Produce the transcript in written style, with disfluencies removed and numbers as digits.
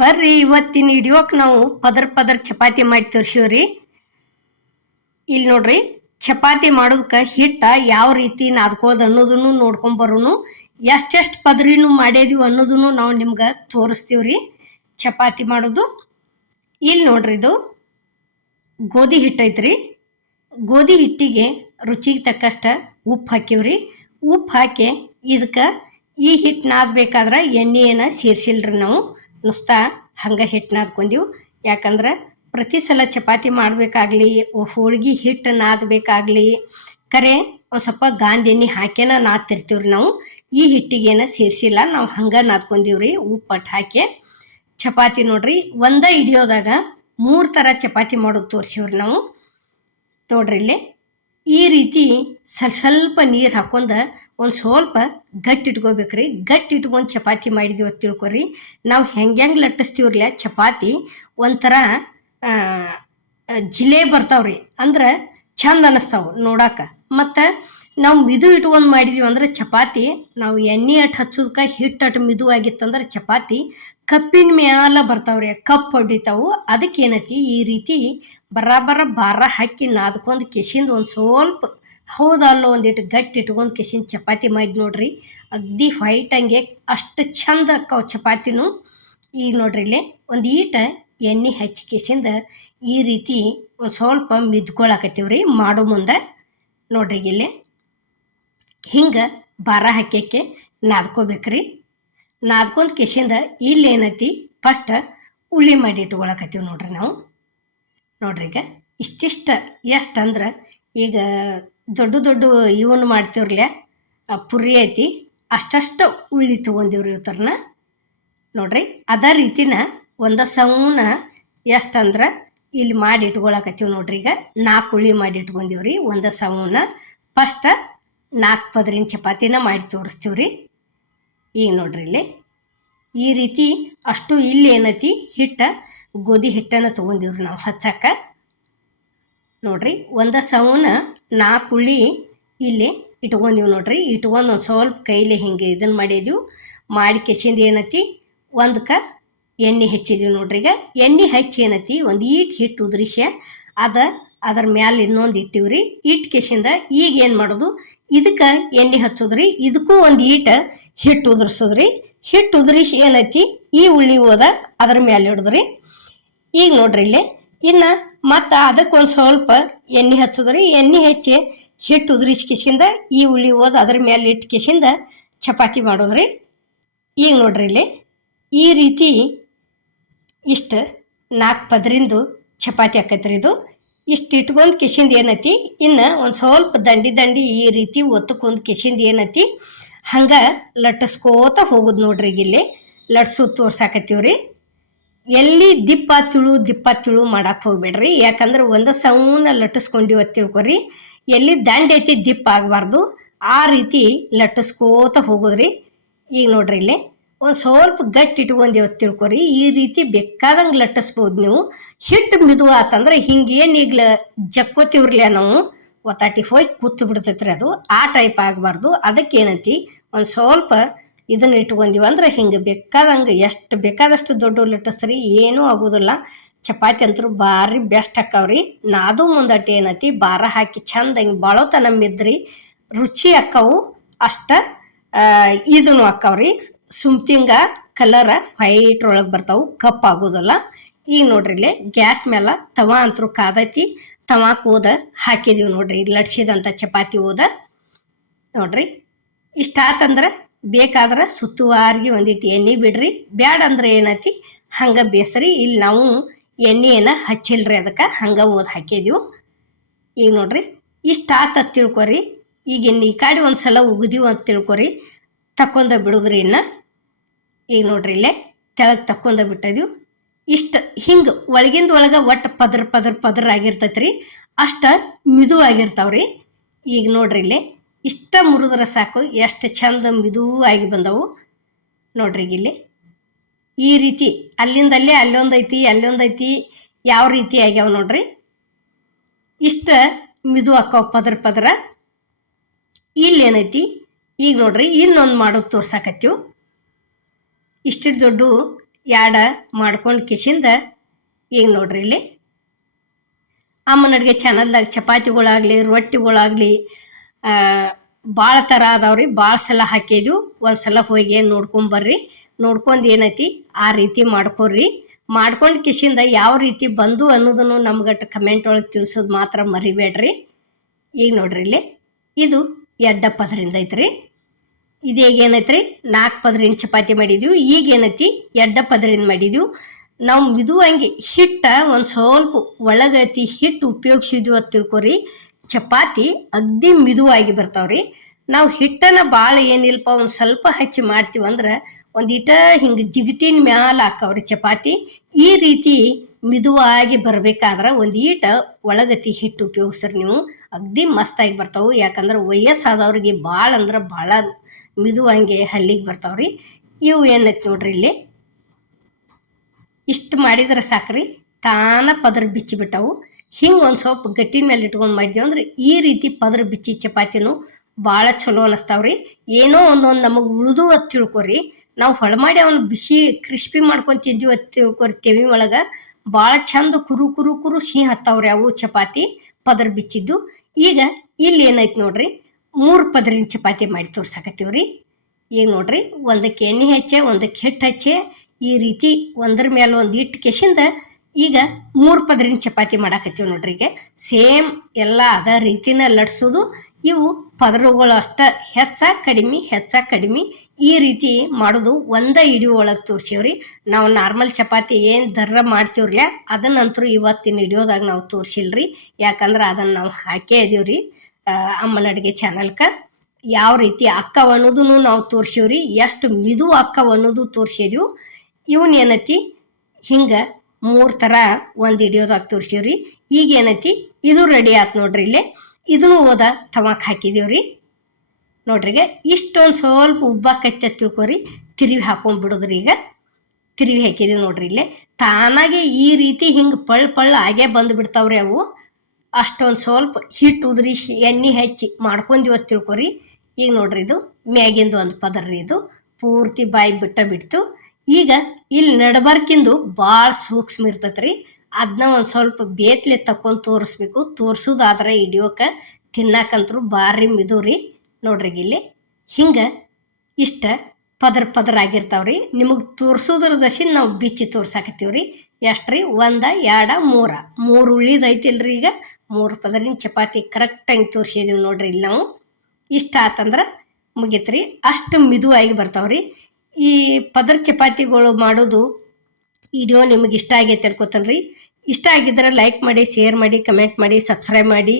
ಬರ್ರಿ ಇವತ್ತಿನ ವಿಡಿಯೋಕ್ಕೆ ನಾವು ಪದರ ಚಪಾತಿ ಮಾಡಿ ತೋರಿಸಿವ್ರಿ. ಇಲ್ಲಿ ನೋಡ್ರಿ, ಚಪಾತಿ ಮಾಡೋದಕ್ಕೆ ಹಿಟ್ಟ ಯಾವ ರೀತಿ ನಾದ್ಕೊಳ್ಳೋದು ಅನ್ನೋದನ್ನು ನೋಡ್ಕೊಂಬರೋನು, ಎಷ್ಟೆಷ್ಟು ಪದರಿನೂ ಮಾಡಿದೀವಿ ಅನ್ನೋದನ್ನು ನಾವು ನಿಮ್ಗೆ ತೋರಿಸ್ತೀವ್ರಿ. ಚಪಾತಿ ಮಾಡೋದು ಇಲ್ಲಿ ನೋಡ್ರಿ, ಇದು ಗೋಧಿ ಹಿಟ್ಟು ಐತ್ರಿ. ಗೋಧಿ ಹಿಟ್ಟಿಗೆ ರುಚಿಗೆ ತಕ್ಕಷ್ಟ ಉಪ್ಪು ಹಾಕಿವ್ರಿ. ಉಪ್ಪು ಹಾಕಿ ಇದಕ್ಕೆ ಈ ಹಿಟ್ಟು ನಾದಬೇಕಾದ್ರೆ ಎಣ್ಣೆಯನ್ನು ಸೇರಿಸಿಲ್ರಿ. ನಾವು ನುಸ್ತಾ ಹಂಗೆ ಹಿಟ್ಟು ನಾದ್ಕೊಂಡೀವಿ. ಯಾಕಂದ್ರೆ ಪ್ರತಿ ಸಲ ಚಪಾತಿ ಮಾಡಬೇಕಾಗ್ಲಿ, ಹೋಳ್ಗೆ ಹಿಟ್ಟು ನಾದಬೇಕಾಗ್ಲಿ ಕರೆ ಒಂದು ಸ್ವಲ್ಪ ಗಾಂಧಿ ಎಣ್ಣೆ ಹಾಕ್ಯನ ನಾದ್ತಿರ್ತೀವ್ರಿ. ನಾವು ಈ ಹಿಟ್ಟಿಗೇನ ಸೇರಿಸಿಲ್ಲ, ನಾವು ಹಂಗೆ ನಾದ್ಕೊಂಡೀವ್ರಿ ಉಪ್ಪಟ್ಟು ಹಾಕಿ. ಚಪಾತಿ ನೋಡ್ರಿ, ಒಂದೇ ಹಿಡಿಯೋದಾಗ 3 ಥರ ಚಪಾತಿ ಮಾಡೋದು ತೋರಿಸಿವ್ರಿ ನಾವು. ನೋಡ್ರಿ ಇಲ್ಲಿ ಈ ರೀತಿ ಸ್ವಲ್ಪ ನೀರು ಹಾಕ್ಕೊಂಡು ಒಂದು ಸ್ವಲ್ಪ ಗಟ್ಟಿ ಇಟ್ಕೋಬೇಕ್ರಿ. ಗಟ್ಟಿ ಇಟ್ಕೊಂಡು ಚಪಾತಿ ಮಾಡಿದೀವಿ ಅಂತ ತಿಳ್ಕೊರಿ. ನಾವು ಹೆಂಗೆ ಲಟ್ಟಿಸ್ತೀವ್ರಲ್ಲ ಚಪಾತಿ, ಒಂಥರ ಜಿಲೆ ಬರ್ತಾವ್ರಿ, ಅಂದ್ರೆ ಚಂದ ಅನ್ನಿಸ್ತಾವೆ ನೋಡಕ್ಕೆ. ಮತ್ತು ನಾವು ಮಿದು ಇಟ್ಕೊಂಡು ಮಾಡಿದೀವಿ ಅಂದ್ರೆ ಚಪಾತಿ, ನಾವು ಎಣ್ಣೆ ಅಟ್ಟು ಹಚ್ಚೋದಕ್ಕೆ ಹಿಟ್ಟು ಅಟ್ಟು ಮಿದುವಾಗಿತ್ತಂದ್ರೆ ಚಪಾತಿ ಕಪ್ಪಿನ ಮ್ಯಾಲ ಬರ್ತಾವ್ರಿ, ಕಪ್ಪು ಹೊಡಿತಾವು. ಅದಕ್ಕೆ ಏನೈತಿ, ಈ ರೀತಿ ಬರಾಬರ ಭಾರ ಹಾಕಿ ನಾದ್ಕೊಂಡು ಕೆಸಿಂದ ಒಂದು ಸ್ವಲ್ಪ ಹೌದಲ್ಲೋ ಒಂದಿಟ್ಟು ಗಟ್ಟಿ ಇಟ್ಕೊಂಡು ಕೆಸಿಂದ ಚಪಾತಿ ಮಾಡಿ ನೋಡ್ರಿ, ಅಗ್ದಿ ಫೈಟಂಗೆ ಅಷ್ಟು ಚಂದ ಅಕ್ಕವು ಚಪಾತಿನೂ. ಈಗ ನೋಡ್ರಿ ಇಲ್ಲಿ ಒಂದು ಈಟ ಎಣ್ಣೆ ಹಚ್ಚಿ ಕೆಸಿಂದ ಈ ರೀತಿ ಒಂದು ಸ್ವಲ್ಪ ಮಿದ್ಕೊಳಕತ್ತೀವ್ರಿ ಮಾಡೋ ಮುಂದೆ. ನೋಡ್ರಿ ಇಲ್ಲಿ ಹಿಂಗೆ ಭಾರ ಹಾಕ್ಯಕ್ಕೆ ನಾದ್ಕೋಬೇಕ್ರಿ. ನಾದ್ಕೊಂಡು ಕೆಸಿಂದ ಇಲ್ಲಿ ಏನೈತಿ ಫಸ್ಟ್ ಉಳ್ಳಿ ಮಾಡಿ ಇಟ್ಕೊಳಕತ್ತೀವಿ ನೋಡ್ರಿ ನಾವು. ನೋಡ್ರಿ ಈಗ ಇಷ್ಟಿಷ್ಟ ಎಷ್ಟು ಅಂದ್ರೆ, ಈಗ ದೊಡ್ಡ ಇವನು ಮಾಡ್ತೀವ್ರಲ್ಲ ಪುರಿ ಐತಿ, ಅಷ್ಟಷ್ಟು ಉಳ್ಳಿ ತೊಗೊಂಡಿವ್ರಿ ಇವತ್ತರನ್ನ. ನೋಡ್ರಿ ಅದೇ ರೀತಿನ ಒಂದು ಸೌನ ಎಷ್ಟಂದ್ರೆ ಇಲ್ಲಿ ಮಾಡಿ ಇಟ್ಕೊಳಕತ್ತೀವಿ ನೋಡ್ರಿ. ಈಗ 4 ಉಳ್ಳಿ ಮಾಡಿ ಇಟ್ಕೊಂಡಿವ್ರಿ ಒಂದು ಸೌನ. ಫಸ್ಟ್ 4 ಪದರಿನ ಚಪಾತಿನ ಮಾಡಿ ತೋರಿಸ್ತೀವ್ರಿ. ಈಗ ನೋಡ್ರಿ ಇಲ್ಲಿ ಈ ರೀತಿ ಅಷ್ಟು ಇಲ್ಲಿ ಏನೈತಿ ಹಿಟ್ಟ ಗೋಧಿ ಹಿಟ್ಟನ್ನು ತೊಗೊಂಡಿವ್ರಿ ನಾವು ಹಚ್ಚಕ್ಕೆ. ನೋಡ್ರಿ ಒಂದು ಸೌನ 4 ಉಳ್ಳಿ ಇಲ್ಲಿ ಇಟ್ಕೊಂಡಿವಿ ನೋಡ್ರಿ. ಇಟ್ಕೊಂಡು ಒಂದು ಸ್ವಲ್ಪ ಕೈಲಿ ಹಿಂಗೆ ಇದನ್ನು ಮಾಡಿದೀವಿ. ಮಾಡಿ ಕೆಸಿಂದ ಏನೈತಿ ಒಂದಕ್ಕೆ ಎಣ್ಣೆ ಹಚ್ಚಿದೀವಿ ನೋಡ್ರಿ. ಈಗ ಎಣ್ಣೆ ಹಚ್ಚಿ ಏನೈತಿ ಒಂದು ಈಟ್ ಹಿಟ್ಟು ಉದ್ರಿಸಿ ಅದರ ಮ್ಯಾಲೆ ಇನ್ನೊಂದು ಇಟ್ಟಿವ್ರಿ. ಇಟ್ಟು ಕೆಸಿಂದ ಈಗ ಏನು ಮಾಡೋದು, ಇದಕ್ಕೆ ಎಣ್ಣೆ ಹಚ್ಚೋದ್ರಿ, ಇದಕ್ಕೂ ಒಂದು ಈಟ ಹಿಟ್ಟು ಉದುರ್ಸೋದ್ರಿ. ಹಿಟ್ಟು ಉದುರಿಸಿ ಏನೈತಿ ಈ ಉಳ್ಳಿ ಹೋದ ಅದ್ರ ಮ್ಯಾಲೆ ಹಿಡಿದ್ರಿ. ಈಗ ನೋಡ್ರಿ ಇಲ್ಲಿ ಇನ್ನು ಮತ್ತು ಅದಕ್ಕೆ ಒಂದು ಸ್ವಲ್ಪ ಎಣ್ಣೆ ಹಚ್ಚೋದ್ರಿ. ಎಣ್ಣೆ ಹಚ್ಚಿ ಹಿಟ್ಟು ಉದುರಿಸಿ ಕೆಸಿಂದ ಈ ಉಳ್ಳಿ ಹೋದ ಅದ್ರ ಮ್ಯಾಲೆ ಇಟ್ಟು ಕೆಸಿಂದ ಚಪಾತಿ ಮಾಡೋದ್ರಿ. ಈಗ ನೋಡ್ರಿ ಇಲ್ಲಿ ಈ ರೀತಿ ಇಷ್ಟು 4 ಪದರಿಂದು ಚಪಾತಿ ಆಕೈತ್ರಿ ಇದು. ಇಷ್ಟು ಇಟ್ಕೊಂಡು ಕೆಸಿಂದ ಏನೈತಿ ಇನ್ನು ಒಂದು ಸ್ವಲ್ಪ ದಂಡಿ ಈ ರೀತಿ ಒತ್ತಕ್ಕೊಂದು ಕೆಸಿಂದ ಏನೈತಿ ಹಂಗೆ ಲಟ್ಟಿಸ್ಕೋತ ಹೋಗೋದು ನೋಡ್ರಿ. ಈಗ ಇಲ್ಲಿ ಲಟ್ಸೋದು ತೋರ್ಸಾಕತ್ತೀವ್ರಿ. ಎಲ್ಲಿ ದಿಪ್ಪ ತಿಳು ಮಾಡಕ್ಕೆ ಹೋಗ್ಬೇಡ್ರಿ. ಯಾಕಂದ್ರೆ ಒಂದು ಸೌನ ಲಟ್ಟಿಸ್ಕೊಂಡಿವ ತಿಳ್ಕೊರಿ. ಎಲ್ಲಿ ದಂಡ ಐತಿ ದಿಪ್ಪ ಆಗಬಾರ್ದು, ಆ ರೀತಿ ಲಟ್ಟಿಸ್ಕೋತ ಹೋಗೋದ್ರಿ. ಈಗ ನೋಡ್ರಿ ಇಲ್ಲಿ ಒಂದು ಸ್ವಲ್ಪ ಗಟ್ಟಿ ಇಟ್ಕೊಂಡೇವ ತಿಳ್ಕೊರಿ. ಈ ರೀತಿ ಬೇಕಾದಂಗೆ ಲಟ್ಟಿಸ್ಬೋದು ನೀವು. ಹಿಟ್ಟು ಮಿದುವ ಆತಂದ್ರೆ ಹಿಂಗೇನು ಈಗಲ ಜಕ್ಕೋತೀವ್ರಲ್ಲ ನಾವು, ಒತ್ತಾಟಿ ಹೋಗಿ ಕೂತು ಬಿಡ್ತೈತ್ರಿ, ಅದು ಆ ಟೈಪ್ ಆಗಬಾರ್ದು. ಅದಕ್ಕೆ ಏನೈತಿ ಒಂದು ಸ್ವಲ್ಪ ಇದನ್ನು ಇಟ್ಕೊಂಡಿವಿ ಅಂದ್ರೆ ಹಿಂಗೆ ಬೇಕಾದಂಗೆ ಎಷ್ಟು ಬೇಕಾದಷ್ಟು ದೊಡ್ಡ ಲಟ್ಟಿಸ್ರಿ, ಏನೂ ಆಗೋದಿಲ್ಲ. ಚಪಾತಿ ಅಂತೂ ಭಾರಿ ಬೆಸ್ಟ್ ಅಕ್ಕವ್ರಿ. ನಾದು ಮುಂದಟ್ಟು ಏನೈತಿ ಭಾರ ಹಾಕಿ ಚಂದ ಹಿಂಗೆ ಬಾಳೋತನ ಮಿದ್ರಿ ರುಚಿ ಅಕ್ಕವು. ಅಷ್ಟ ಇದನ್ನು ಅಕ್ಕವ್ರಿ. ಸುಮ್ತಿಂಗ ಕಲರ ವೈಟ್ ಒಳಗೆ ಬರ್ತಾವೆ, ಕಪ್ ಆಗೋದಿಲ್ಲ. ಈಗ ನೋಡ್ರಿ ಇಲ್ಲಿ ಗ್ಯಾಸ್ ಮೇಲೆ ತವಾ ಅಂತೂ ಕಾದೈತಿ. ತವಾಕ್ ಓದ ಹಾಕಿದೀವಿ ನೋಡ್ರಿ, ಲಟ್ಸಿದಂಥ ಚಪಾತಿ ಓದ ನೋಡ್ರಿ. ಇಷ್ಟ ಆತಂದ್ರೆ ಬೇಕಾದ್ರೆ ಸುತ್ತುವಾರಿಗೆ ಒಂದಿಟ್ಟು ಎಣ್ಣೆ ಬಿಡ್ರಿ, ಬ್ಯಾಡ ಅಂದ್ರೆ ಏನೈತಿ ಹಂಗೆ ಬೇಸ್ರಿ. ಇಲ್ಲಿ ನಾವು ಎಣ್ಣೆಯನ್ನು ಹಚ್ಚಿಲ್ರಿ, ಅದಕ್ಕೆ ಹಂಗೆ ಓದ್ ಹಾಕಿದೀವಿ. ಈಗ ನೋಡ್ರಿ ಇಷ್ಟ ಆತ ತಿಳ್ಕೊರಿ. ಈಗ ಇನ್ನು ಈ ಕಾಡಿ ಒಂದು ಸಲ ಉಗ್ದೀವಿ ಅಂತ ತಿಳ್ಕೊರಿ, ತಕ್ಕೊಂಡ ಬಿಡುದ್ರಿ. ಇನ್ನು ಈಗ ನೋಡ್ರಿ ಇಲ್ಲೇ ತೆಳಗೆ ತಕ್ಕೊಂಡ ಬಿಟ್ಟಿದೀವಿ. ಇಷ್ಟು ಹಿಂಗೆ ಒಳಗಿಂದ ಒಳಗೆ ಒಟ್ಟು ಪದರ ಆಗಿರ್ತೈತೆ ರೀ, ಅಷ್ಟು ಮಿದುವಾಗಿರ್ತಾವ್ರಿ. ಈಗ ನೋಡ್ರಿ ಇಲ್ಲಿ ಇಷ್ಟ ಮುರಿದ್ರೆ ಸಾಕು, ಎಷ್ಟು ಚಂದ ಮಿದುವಾಗಿ ಬಂದವು ನೋಡ್ರಿ. ಈಗ ಇಲ್ಲಿ ಈ ರೀತಿ ಅಲ್ಲಿಂದಲ್ಲೇ ಅಲ್ಲೊಂದೈತಿ ಯಾವ ರೀತಿ ಆಗ್ಯಾವ ನೋಡ್ರಿ. ಇಷ್ಟ ಮಿದು ಅಕ್ಕವು ಪದರ. ಇಲ್ಲೇನೈತಿ ಈಗ ನೋಡ್ರಿ ಇನ್ನೊಂದು ಮಾಡೋದು ತೋರ್ಸಾಕತ್ತೀವಿ. ಇಷ್ಟು ದೊಡ್ಡ ಯಾಡ ಮಾಡ್ಕೊಂಡು ಕಿಶಿಂದ ಈಗ ನೋಡ್ರಿ ಇಲ್ಲಿ ಅಮ್ಮನ ಅಡುಗೆ ಚಾನಲ್ದಾಗ ಚಪಾತಿಗಳಾಗಲಿ ರೊಟ್ಟಿಗಳಾಗಲಿ ಭಾಳ ಥರ ಅದಾವ್ರಿ. ಭಾಳ ಸಲ ಹಾಕಿದ್ವು. ಒಂದು ಸಲ ಹೋಗಿ ನೋಡ್ಕೊಂಬರ್ರಿ. ನೋಡ್ಕೊಂಡು ಏನೈತಿ ಆ ರೀತಿ ಮಾಡ್ಕೊರಿ. ಮಾಡ್ಕೊಂಡು ಕಿಶಿಂದ ಯಾವ ರೀತಿ ಬಂದು ಅನ್ನೋದನ್ನು ನಮ್ಗಟ್ಟು ಕಮೆಂಟ್ ಒಳಗೆ ತಿಳಿಸೋದು ಮಾತ್ರ ಮರಿಬೇಡ್ರಿ. ಈಗ ನೋಡ್ರಿ ಇಲ್ಲಿ ಇದು ಎಡ್ಡ ಪದರಿಂದ ಐತ್ರಿ. ಇದೀಗ ಏನೈತ್ರಿ 4 ಪದರಿನ ಚಪಾತಿ ಮಾಡಿದ್ವಿ. ಈಗ ಏನೈತಿ ಎಡ್ಡ ಪದರಿಂದ ಮಾಡಿದ್ವಿ. ನಾವು ಮಿದುವಂಗೆ ಹಿಟ್ಟ ಒಂದು ಸ್ವಲ್ಪ ಒಳಗೈತಿ ಹಿಟ್ಟು ಉಪಯೋಗಿಸಿದ್ವಿ ಅಂತ ತಿಳ್ಕೊರಿ. ಚಪಾತಿ ಅಗ್ದಿ ಮಿದುವಾಗಿ ಬರ್ತಾವ್ರಿ. ನಾವು ಹಿಟ್ಟನ್ನು ಭಾಳ ಏನಿಲ್ಪ ಒಂದು ಸ್ವಲ್ಪ ಹಚ್ಚಿ ಮಾಡ್ತೀವಂದ್ರೆ ಒಂದೀಟ ಹಿಂಗೆ ಜಿಗಟಿನ ಮ್ಯಾಲ ಹಾಕವ್ರಿ ಚಪಾತಿ. ಈ ರೀತಿ ಮಿದುವಾಗಿ ಬರ್ಬೇಕಾದ್ರೆ ಒಂದೀಟ ಒಳಗತಿ ಹಿಟ್ಟು ಉಪಯೋಗಿಸ್ರಿ ನೀವು, ಅಗ್ದಿ ಮಸ್ತಾಗಿ ಬರ್ತಾವೆ. ಯಾಕಂದ್ರೆ ವಯಸ್ಸಾದವ್ರಿಗೆ ಭಾಳ ಅಂದ್ರೆ ಭಾಳ ಮಿದುವಂಗೆ ಹಲ್ಲಿಗೆ ಬರ್ತಾವ್ರಿ. ಇವು ಏನೈತಿ ನೋಡ್ರಿ ಇಲ್ಲಿ ಇಷ್ಟು ಮಾಡಿದ್ರೆ ಸಾಕ್ರಿ, ತಾನ ಪದರ ಬಿಚ್ಚಿಬಿಟ್ಟವು. ಹಿಂಗೆ ಒಂದು ಸ್ವಲ್ಪ ಗಟ್ಟಿನ ಮೇಲೆ ಇಟ್ಕೊಂಡು ಮಾಡಿದೆವು ಅಂದ್ರೆ ಈ ರೀತಿ ಪದರ ಬಿಚ್ಚಿ ಚಪಾತಿನೂ ಭಾಳ ಚಲೋ ಅನ್ನಿಸ್ತಾವ್ರಿ. ಏನೋ ಒಂದೊಂದು ನಮಗೆ ಉಳಿದು ಅಂತ ತಿಳ್ಕೊರಿ. ನಾವು ಹೊಳ ಮಾಡಿ ಅವನು ಬಿಸಿ ಕ್ರಿಸ್ಪಿ ಮಾಡ್ಕೊಂಡು ತಿಂದೀವಿ ಅಂತ ತಿಳ್ಕೊರಿ. ತೆವಿ ಒಳಗೆ ಭಾಳ ಚಂದ ಕುರು ಕುರು ಕುರು ಸಿಹಿ ಹತ್ತಾವ್ರಿ ಅವು ಚಪಾತಿ ಪದರ ಬಿಚ್ಚಿದ್ದು. ಈಗ ಇಲ್ಲಿ ಏನೈತಿ ನೋಡ್ರಿ 3 ಪದರಿನ ಚಪಾತಿ ಮಾಡಿ ತೋರ್ಸಕತ್ತೀವ್ರಿ. ಈಗ ನೋಡ್ರಿ ಒಂದಕ್ಕೆ ಎಣ್ಣೆ ಹಚ್ಚೆ ಒಂದಕ್ಕೆ ಹಿಟ್ಟು ಹಚ್ಚೆ ಈ ರೀತಿ ಒಂದ್ರ ಮೇಲೆ ಒಂದು ಇಟ್ಟು ಕೆಸಿಂದ ಈಗ 3 ಪದರಿನ ಚಪಾತಿ ಮಾಡಾಕತ್ತೀವಿ ನೋಡ್ರಿ. ಈಗ ಸೇಮ್ ಎಲ್ಲ ಅದ ರೀತಿನ ಲಟ್ಸೋದು. ಇವು ಪದರುಗಳು ಅಷ್ಟ ಹೆಚ್ಚ ಕಡಿಮೆ ಈ ರೀತಿ ಮಾಡೋದು ಒಂದೇ ವಿಡಿಯೋ ಒಳಗೆ ತೋರಿಸೀವ್ರಿ. ನಾವು ನಾರ್ಮಲ್ ಚಪಾತಿ ಏನು ದರ್ರ ಮಾಡ್ತೀವ್ರಲ್ಲ ಅದನ್ನಂತರೂ ಇವತ್ತಿನ ವಿಡಿಯೋದಾಗ ನಾವು ತೋರಿಸಿಲ್ರಿ. ಯಾಕಂದ್ರೆ ಅದನ್ನು ನಾವು ಹಾಕೇ ಇದೀವ್ರಿ ಅಮ್ಮನ ಅಡುಗೆ ಚಾನಲ್ಗೆ. ಯಾವ ರೀತಿ ಅಕ್ಕವ ಅನ್ನೋದೂ ನಾವು ತೋರಿಸೀವ್ರಿ, ಎಷ್ಟು ಮಿದು ಅಕ್ಕವ ಅನ್ನೋದು ತೋರಿಸಿದ್ವು. ಇವನ್ ಏನೈತಿ ಹಿಂಗೆ 3 ಥರ ಒಂದು ವಿಡಿಯೋದಾಗ ತೋರಿಸೀವ್ರಿ. ಈಗ ಏನೈತಿ ಇದು ರೆಡಿ ಆಯ್ತು ನೋಡ್ರಿ. ಇಲ್ಲೇ ಇದನ್ನು ಓದ ತವಾಕ್ ಹಾಕಿದೀವ್ರಿ ನೋಡ್ರಿಗೆ. ಇಷ್ಟೊಂದು ಸ್ವಲ್ಪ ಉಬ್ಬಾಕೈತೆ ತಿಳ್ಕೊರಿ, ತಿರುವಿ ಹಾಕೊಂಡ್ಬಿಡೋದ್ರಿ. ಈಗ ತಿರುವಿ ಹಾಕಿದೀವಿ ನೋಡ್ರಿ. ಇಲ್ಲೇ ತಾನಾಗೆ ಈ ರೀತಿ ಹಿಂಗೆ ಪಳ್ಳ ಆಗೇ ಬಂದು ಬಿಡ್ತಾವ್ರಿ ಅವು. ಅಷ್ಟೊಂದು ಸ್ವಲ್ಪ ಹಿಟ್ಟು ಉದ್ರಿ ಎಣ್ಣೆ ಹಚ್ಚಿ ಮಾಡ್ಕೊಂಡಿವತ್ತು ತಿಳ್ಕೊರಿ. ಈಗ ನೋಡ್ರಿ ಇದು ಮ್ಯಾಗಿಂದು ಒಂದು ಪದರ ರೀ, ಇದು ಪೂರ್ತಿ ಬಾಯಿ ಬಿಟ್ಟು. ಈಗ ಇಲ್ಲಿ ನಡಬರ್ಕಿಂದು ಭಾಳ ಸೂಕ್ಷ್ಮ ಇರ್ತೈತ್ರಿ. ಅದನ್ನ ಒಂದು ಸ್ವಲ್ಪ ಬೇತ್ಲೆ ತಕ್ಕೊಂಡು ತೋರಿಸ್ಬೇಕು. ತೋರಿಸೋದಾದ್ರೆ ಹಿಡಿಯೋಕೆ ತಿನ್ನಕಂತರೂ ಭಾರಿ ಮಿದುರಿ ನೋಡ್ರಿ. ಇಲ್ಲಿ ಹಿಂಗೆ ಇಷ್ಟ ಪದರ ಆಗಿರ್ತಾವ್ರಿ. ನಿಮಗೆ ತೋರಿಸೋದ್ರ ದಶಿನ ನಾವು ಬಿಚ್ಚಿ ತೋರ್ಸಾಕತ್ತೀವ್ರಿ. ಎಷ್ಟ್ರಿ 1 2 3 ಉಳಿದೈತಿಲ್ರಿ. ಈಗ 3 ಪದರಿನ ಚಪಾತಿ ಕರೆಕ್ಟಾಗಿ ತೋರಿಸಿದೀವಿ ನೋಡ್ರಿ. ಇಲ್ಲಿ ನಾವು ಇಷ್ಟ ಆತಂದ್ರೆ ಮುಗಿತ್ರಿ. ಅಷ್ಟು ಮಿದುವಾಗಿ ಬರ್ತಾವ್ರಿ ಈ ಪದರ ಚಪಾತಿಗಳು ಮಾಡೋದು. ವಿಡಿಯೋ ನಿಮಗೆ ಇಷ್ಟ ಆಗೈತೆ ಅನ್ಕೋತೇನೆ ರೀ. ಇಷ್ಟ ಆಗಿದ್ರೆ ಲೈಕ್ ಮಾಡಿ, ಶೇರ್ ಮಾಡಿ, ಕಮೆಂಟ್ ಮಾಡಿ, ಸಬ್ಸ್ಕ್ರೈಬ್ ಮಾಡಿ.